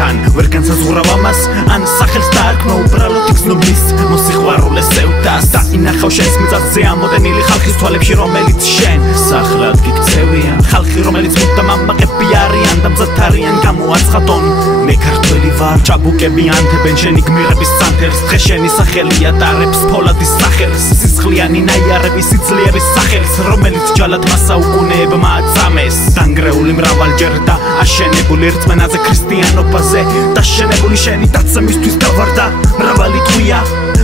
თან ვერ განსაზღვრავ ამას ან სახელს დაარქმევ უბრალოდ იგზნობის მოსიყვარულე სევდას და ინახავ შენს მიწაზე ამოდენილი ხალხის თვალებში რომელიც შენ სახლად გიქცევიან ხალხი რომელიც მუდამ ამაყები არიან და მზად არიან გამოაცხადონ მე ქართველი ვარ ჭაბუკები ანთებენ შენი გმირების სანთელს დღე შენი სახელი ატარებს ფოლადის სახელს სისხლიანი ნაიარების სიძლიერის სახელს რომელიც ჯალად მასაუკუნეებმა აწამეს დანგრეული მრავალჯერ და აშენებული რწმენაზე ქრისტიანობაზე დაშენებული შენი დაცვა მისთვის გავარდა მრავალი ტყვია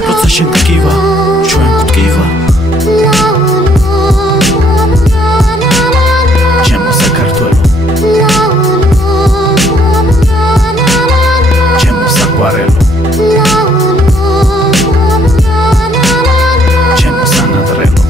როცა შენ გკივა ჩვენ გვტკივა ჩემო საქართველო ჩემო საყვარელო ჩემო სანადრელო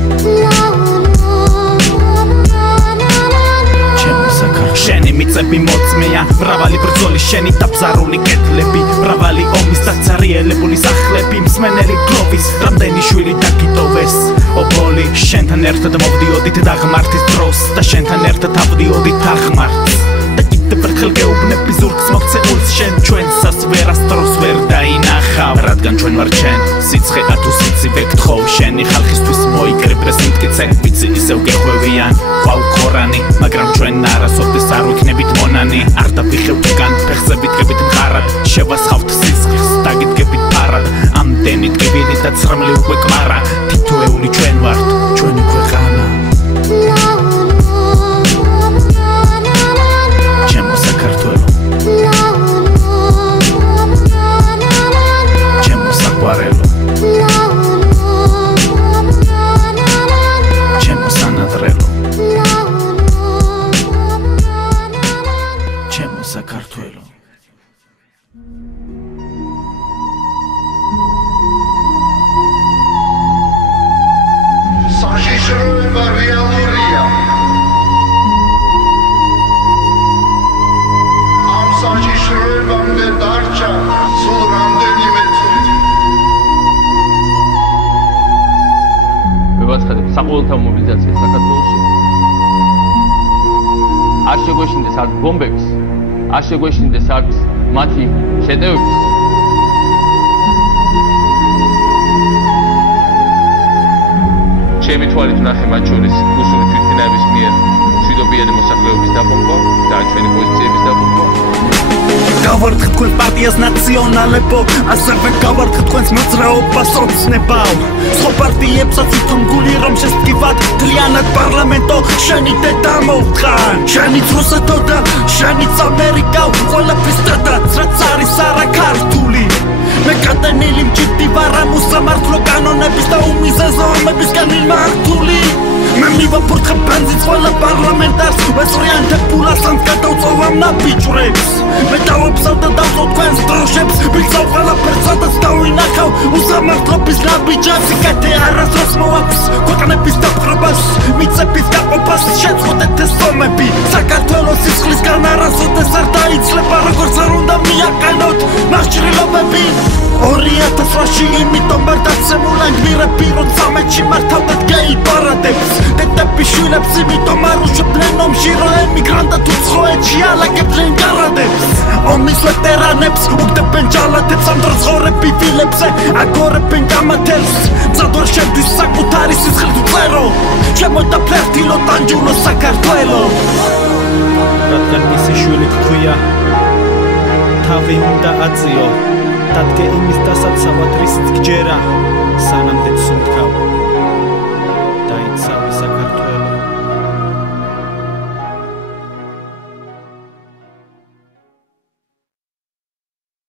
ჩემო საქართველო შენი მიწები მოწმეა მრავალი ბრძოლის შენი დაბზარული კედლები მრავალი ომის დაცარიელებული სახლები მსმენელი გლოვის რამდენი შვილი დაგიტოვეს ობოლი შენთან ერთად მოვდიოდით დაღმართის დროს და შენთან ერთად ავდიოდით აღმართს და კიდევ ერთხელ გეუბნები ზურგს მოქცეულს შენ ჩვენსას ვერასდროს ვერ დაინახავ რადგან ჩვენ ვარ ჩვენ სიცხეა თუ სიცივე გთხოვ შენი ხალხისთვის მოიკრიბდეს მტკიცე ვიცი ისევ გეხვევიან ყავ ყორანი მაგრამ ჩვენ არასოდეს არ ვიქნებით მონანი არ დავიხევთ უკან ფეხზე ვიდგებით მყარად შევასხავთ სისხლს დაგიდგებით ფარად ამდენი ტკივილი და ცრმლი უკვე კვარა თითოეული ჩვენ ვართ ჩვენი ქვეყანა ჩემო საქართველო ჩემო საყვარელო ჩემო სანადრელო ჩემო საქართველო საშიშროება რეალურია ამ საშიშროებამდე დარჩა სულ რამდენიმე წუთი ვევაცხადებ საყოველთაო მობილიზაციას საქართველოში არ შეგვეშინდეს აქ ბომბების არ შეგვეშინდეს აქ მათი შეტევების ჩემი თვალით ვნახე მათ შორის რუსული თვითმფრინავების მიერ მშვიდობიანი მოსახლეობის დაბომბვა და ჩვენი პოზიციების დაბომბვა გავარდხ თქვენ პარტიას ნაციონალებო ასევე გავარდხ თქვენს მოძრაობას ოცნებაო სხვა პარტიებსაც თვითონ გული რომ შესტკივათ მთლიანად პარლამენტო შენი დედა მოვთხან შენიც რუსეთო და შენიც ამერიკა ყველაფრის დედაც რაც არის არა ქართული მე კატენილი მჭიდრი ვარ ამ უსამართლო კანონების და უმიზეზო ომებისგან მიმართული მე მივაფურთხებ ბენზინს ყველა პარლამენტარს ვესრიანდებულას ან გადავწოვამ ნაბიჯვრებს მე დავაბზავ და დავწოვ თქვენს დროშებს ვიქცავ ყველაფერს სადაც დავინახავ უსამართლობის ნაბიჯებს სიკეთე არასდროს მოაქვს ქვეყნების დაპყრობას მიწების გაყოფას შეწყვეტეთ ეს ომები საქართველოს სისხლისგან არასოდეს არ დაიცლება როგორც არ უნდა მიაყენოთ მასჭრილობები 2008-ში იმიტომ არ დაცემულან გმირები როცა მეჩი მართავდათ გეი პარადებს დედების შვილებს იმიტომ არ უშვებდნენ ომში რომ ემიგრანტად უცხოეთში ალაგებდნენ გარადებს ომის ვეტერანებს უგდებენ ჯალათებს ამ დროს ღორები ვილებზე აგორებენ გამათელს მზად ვერ შემდის საკუთარი სისხლით ვწერო ჩემო და ფლერტილო ტანჯულო საქართველო რადგან მისი შვილი გქვია თავი უნდა აწიო დადგე იმის დასაცავად რისიც გჯერა სანამდე სუნთქავ